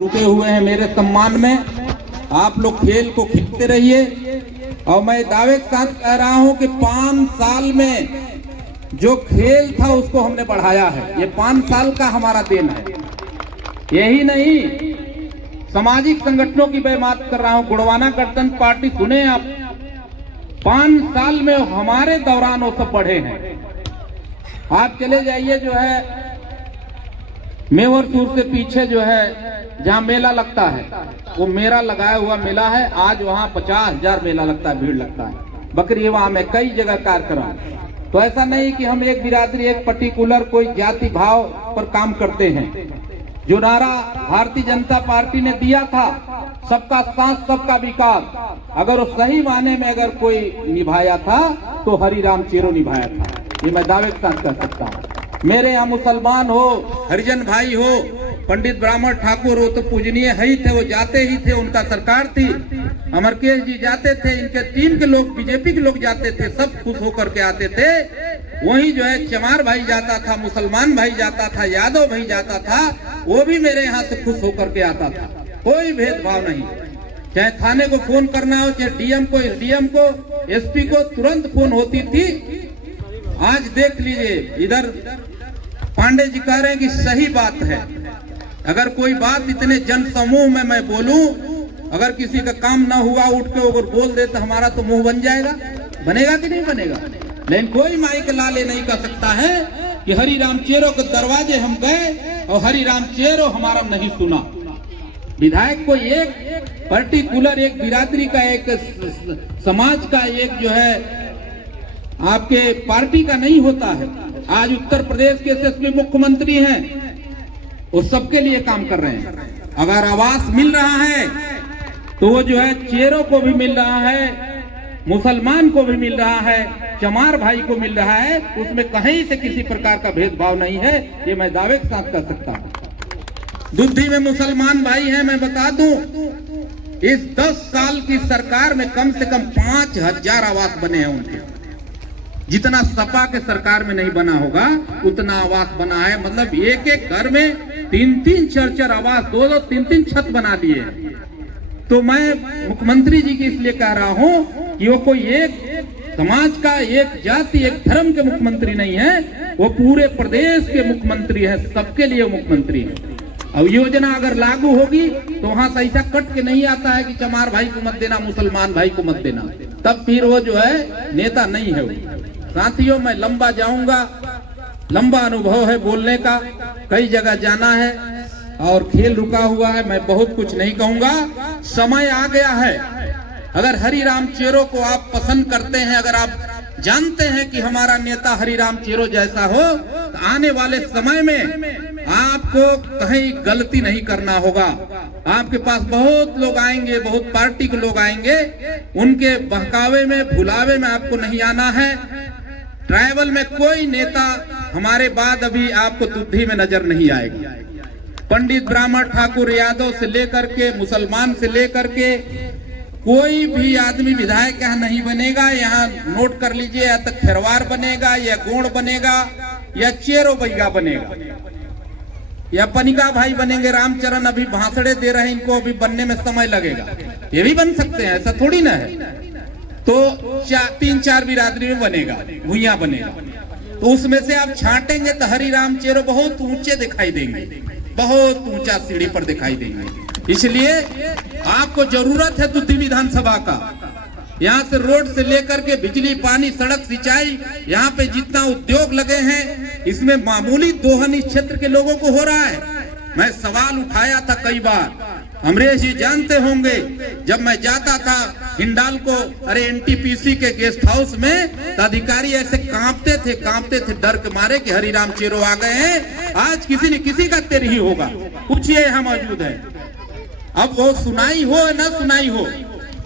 रुके हुए हैं मेरे सम्मान में। आप लोग खेल को खिलते रहिए और मैं दावे के साथ कह रहा हूं कि 5 साल में जो खेल था उसको हमने बढ़ाया है। ये 5 साल का हमारा देन है। यही नहीं, सामाजिक संगठनों की मैं बात कर रहा हूं। गुड़वाना गणतंत्र पार्टी, सुने आप, 5 साल में हमारे दौरान वो सब बढ़े हैं। आप चले जाइए जो है मेवरसूर से पीछे जो है जहाँ मेला लगता है, वो मेरा लगाया हुआ मेला है। आज वहाँ 50,000 मेला लगता है, भीड़ लगता है। बकरी वहाँ में कई जगह कार्यक्रम। तो ऐसा नहीं कि हम एक बिरादरी, एक पर्टिकुलर कोई जाति भाव पर काम करते हैं। जो नारा भारतीय जनता पार्टी ने दिया था, सबका साथ सबका विकास, अगर वो सही माने में अगर कोई निभाया था तो हरिराम चेरो निभाया था। ये मैं दावे के साथ कह सकता हूँ। मेरे यहाँ मुसलमान हो, हरिजन भाई हो, पंडित ब्राह्मण ठाकुर हो तो पूजनीय है ही थे, वो जाते ही थे। उनका सरकार थी, अमरकेश जी जाते थे, इनके टीम के लोग, बीजेपी के लोग जाते थे, सब खुश होकर के आते थे। वही जो है चमार भाई जाता था, मुसलमान भाई जाता था, यादव भाई जाता था, वो भी मेरे यहाँ से खुश होकर के आता था। कोई भेदभाव नहीं। चाहे थाने को फोन करना हो, चाहे डीएम को, एसडीएम को, एसपी को, तुरंत फोन होती थी। आज देख लीजिए, इधर पांडे जी कह रहे हैं कि सही बात है। अगर कोई बात इतने जन समूह में मैं बोलूं, अगर किसी का काम ना हुआ, उठ के अगर बोल दे तो हमारा तो मुंह बन जाएगा। बनेगा कि नहीं बनेगा? लेकिन कोई माइक लाले नहीं कर सकता है कि हरिराम चेरो के दरवाजे हम गए और हरिराम चेरो हमारा नहीं सुना। विधायक को एक पर्टिकुलर, एक बिरादरी का, एक समाज का, एक जो है आपके पार्टी का नहीं होता है। आज उत्तर प्रदेश के यशस्वी मुख्यमंत्री हैं, वो सबके लिए काम कर रहे हैं। अगर आवास मिल रहा है तो वो जो है चेरों को भी मिल रहा है, मुसलमान को भी मिल रहा है, चमार भाई को मिल रहा है। उसमें कहीं से किसी प्रकार का भेदभाव नहीं है। ये मैं दावे के साथ कर सकता हूँ। दुद्धि में मुसलमान भाई हैं, मैं बता दूं, इस 10 साल की सरकार में कम से कम 5,000 आवास बने हैं उनके। जितना सपा के सरकार में नहीं बना होगा उतना आवास बना है। मतलब एक एक घर में 3-3, 4-4 आवास, 2-2, 3-3 छत बना दिए। तो मैं मुख्यमंत्री जी की इसलिए कह रहा हूं कि वो कोई एक समाज का, एक जाति, एक धर्म के मुख्यमंत्री नहीं है, वो पूरे प्रदेश के मुख्यमंत्री है, सबके लिए मुख्यमंत्री है। अब योजना अगर लागू होगी तो वहां से ऐसा कट के नहीं आता है कि चमार भाई को मत देना, मुसलमान भाई को मत देना, तब फिर वो जो है नेता नहीं है वो। साथियों, मैं लंबा जाऊंगा, लंबा अनुभव है बोलने का, कई जगह जाना है और खेल रुका हुआ है। मैं बहुत कुछ नहीं कहूंगा, समय आ गया है। अगर हरिराम चेरो को आप पसंद करते हैं, अगर आप जानते हैं कि हमारा नेता हरिराम चेरो जैसा हो, तो आने वाले समय में आपको कहीं गलती नहीं करना होगा। आपके पास बहुत लोग आएंगे, बहुत पार्टी के लोग आएंगे, उनके बहकावे में, भुलावे में आपको नहीं आना है। ट्राइबल में कोई नेता हमारे बाद अभी आपको दुद्धि में नजर नहीं आएगी। पंडित ब्राह्मण ठाकुर यादव से लेकर के, मुसलमान से लेकर के, कोई भी आदमी विधायक यहाँ नहीं बनेगा। यहाँ नोट कर लीजिए, या तो खेरवार बनेगा, या गोंड बनेगा, या चेरो बैगा बनेगा, या पनिका भाई बनेंगे। रामचरण अभी भाषणे दे रहे हैं, इनको अभी बनने में समय लगेगा। ये भी बन सकते हैं, ऐसा थोड़ी ना है। तो 3-4 बिरादरी में बनेगा, भुइया बनेगा, तो उसमें से आप छांटेंगे तो हरिराम चेरो बहुत ऊंचे दिखाई देंगे, बहुत ऊंचा सीढ़ी पर दिखाई देंगे। इसलिए आपको जरूरत है दुद्धि विधानसभा का। यहाँ से रोड से लेकर के बिजली, पानी, सड़क, सिंचाई, यहाँ पे जितना उद्योग लगे हैं, इसमें मामूली दोहन इस क्षेत्र के लोगों को हो रहा है। मैं सवाल उठाया था कई बार, अमरेश जी जानते होंगे, जब मैं जाता था हिंडाल को, अरे एनटीपीसी के गेस्ट हाउस में, तो अधिकारी ऐसे कांपते थे डर के मारे कि हरिराम चेरो आ गए हैं। आज किसी न किसी का तेर ही होगा, पूछिए यहाँ मौजूद है। अब वो सुनाई हो न सुनाई हो,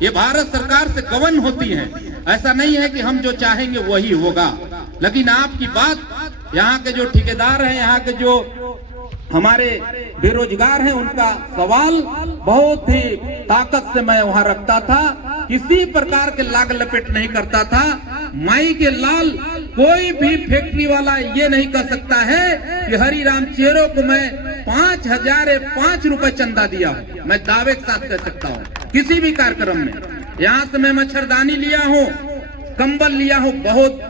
ये भारत सरकार से गवर्न होती है। ऐसा नहीं है कि हम जो चाहेंगे वही होगा। लेकिन आपकी बात, यहाँ के जो ठेकेदार हैं, यहाँ के जो हमारे बेरोजगार हैं, उनका सवाल बहुत ही ताकत से मैं वहां रखता था। किसी प्रकार के लाग लपेट नहीं करता था। माई के लाल कोई भी फैक्ट्री वाला ये नहीं कह सकता है कि हरिराम चेरो को मैं 5,005 रुपए चंदा दिया हूँ। मैं दावे के साथ कह सकता हूँ किसी भी कार्यक्रम में। यहाँ से मैं मच्छरदानी लिया हूँ, कंबल लिया हूँ बहुत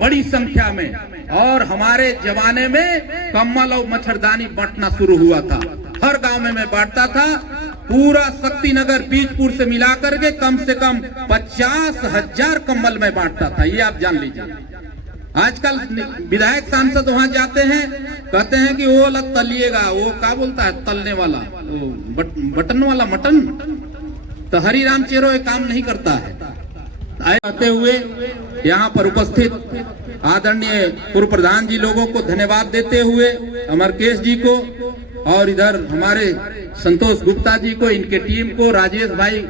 बड़ी संख्या में, और हमारे जमाने में कंबल और मच्छरदानी बांटना शुरू हुआ था। हर गांव में मैं बांटता था। पूरा शक्तिनगर बीजपुर से मिलाकर के कम से कम 50,000 कंबल में बांटता था, ये आप जान लीजिए। आजकल विधायक सांसद वहां जाते हैं, कहते हैं कि वो अलग तलिएगा, वो क्या बोलता है तलने वाला, वो बटन वाला मटन। तो हरिराम चेरो ये काम नहीं करता है। आते हुए यहाँ पर उपस्थित आदरणीय पूर्व प्रधान जी लोगों को धन्यवाद देते हुए, अमरकेश जी को और इधर हमारे संतोष गुप्ता जी को, इनके टीम को, राजेश भाई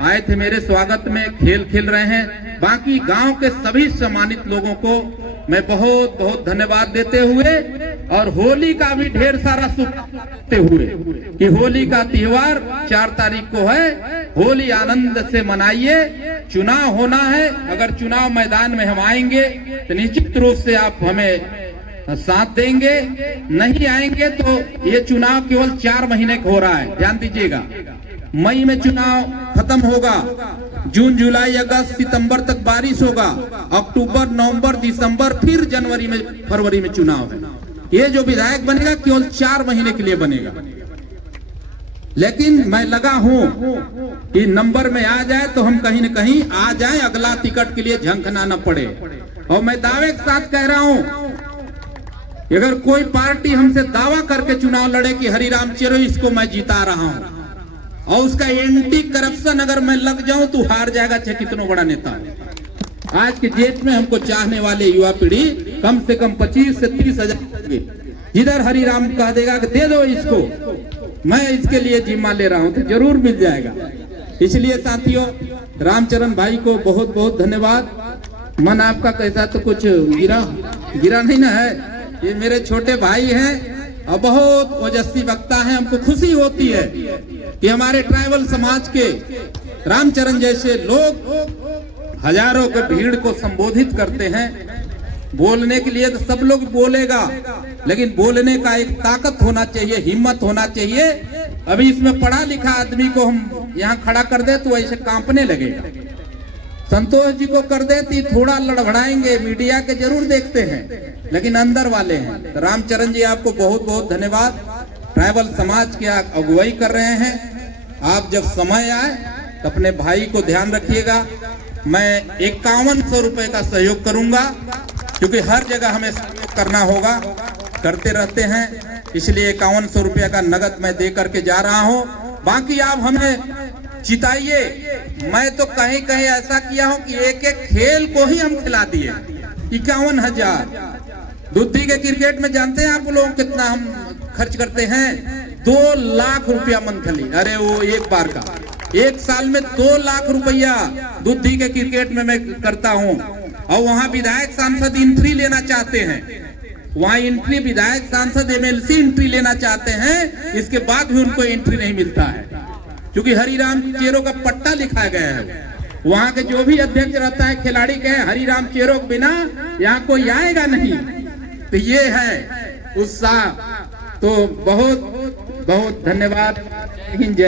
आए थे मेरे स्वागत में, खेल खेल रहे हैं। बाकी गांव के सभी सम्मानित लोगों को मैं बहुत बहुत धन्यवाद देते हुए, और होली का भी ढेर सारा शुभ देते हुए कि होली का त्योहार 4 तारीख को है। होली आनंद से मनाइए। चुनाव होना है, अगर चुनाव मैदान में हम आएंगे तो निश्चित रूप से आप हमें साथ देंगे। नहीं आएंगे तो ये चुनाव केवल 4 महीने का हो रहा है, ध्यान दीजिएगा। मई में चुनाव खत्म होगा, जून जुलाई अगस्त सितंबर तक बारिश होगा, अक्टूबर नवंबर दिसंबर फिर जनवरी में फरवरी में चुनाव है। ये जो विधायक बनेगा केवल 4 महीने के लिए बनेगा। लेकिन मैं लगा हूं कि नंबर में आ जाए तो हम कहीं न कहीं आ जाए, अगला टिकट के लिए झंखना न पड़े। और मैं दावे के साथ कह रहा हूं, अगर कोई पार्टी हमसे दावा करके चुनाव लड़े कि हरिराम चेरो इसको मैं जिता रहा हूं, और उसका एंटी करप्शन अगर मैं लग जाऊं तो हार जाएगा, चाहे कितना बड़ा नेता। आज के डेट में हमको चाहने वाले युवा पीढ़ी कम से कम 25 से 30 हजार, जिधर हरिराम कह देगा कि दे दो इसको, मैं इसके लिए जिम्मा ले रहा हूं, तो जरूर मिल जाएगा। इसलिए साथियों, रामचरण भाई को बहुत बहुत धन्यवाद। मन आपका कैसा, तो कुछ गिरा नहीं ना है। ये मेरे छोटे भाई हैं और बहुत ओजस्वी वक्ता हैं। हमको खुशी होती है कि हमारे ट्राइबल समाज के रामचरण जैसे लोग हजारों के भीड़ को संबोधित करते हैं। बोलने के लिए तो सब लोग बोलेगा, लेकिन बोलने का एक ताकत होना चाहिए, हिम्मत होना चाहिए। अभी इसमें पढ़ा लिखा आदमी को हम यहाँ खड़ा कर दे तो ऐसे कांपने लगेगा। संतोष जी को कर दे तो थोड़ा लड़बड़ाएंगे, मीडिया के जरूर देखते हैं, लेकिन अंदर वाले हैं। तो रामचरण जी आपको बहुत बहुत धन्यवाद। ट्राइबल समाज की अगुवाई कर रहे हैं। आप जब समय आए तो अपने भाई को ध्यान रखिएगा। मैं 5100 रुपए का सहयोग करूंगा, क्योंकि हर जगह हमें सहयोग करना होगा, करते रहते हैं। इसलिए 5100 रुपया का नगद मैं दे करके जा रहा हूं। बाकी आप हमें जिताइए। मैं तो कहीं कहीं ऐसा किया हूं कि एक एक खेल को ही हम खिला दिए। 51,000 दुद्धि के क्रिकेट में जानते हैं आप लोग कितना हम खर्च करते हैं? 2 लाख रुपया मंथली। अरे वो एक बार का, एक साल में 2 लाख रुपया दुद्धि के क्रिकेट में मैं करता हूं। और वहां विधायक सांसद एंट्री लेना चाहते हैं, वहां एंट्री विधायक सांसद MLC एंट्री लेना चाहते हैं, इसके बाद भी उनको एंट्री नहीं मिलता है, क्योंकि हरिराम चेरो का पट्टा लिखा गया है। वहां के जो भी अध्यक्ष रहता है, खिलाड़ी कहे हरिराम चेरो के बिना यहाँ कोई आएगा नहीं। तो ये है उत्साह। तो बहुत बहुत धन्यवाद।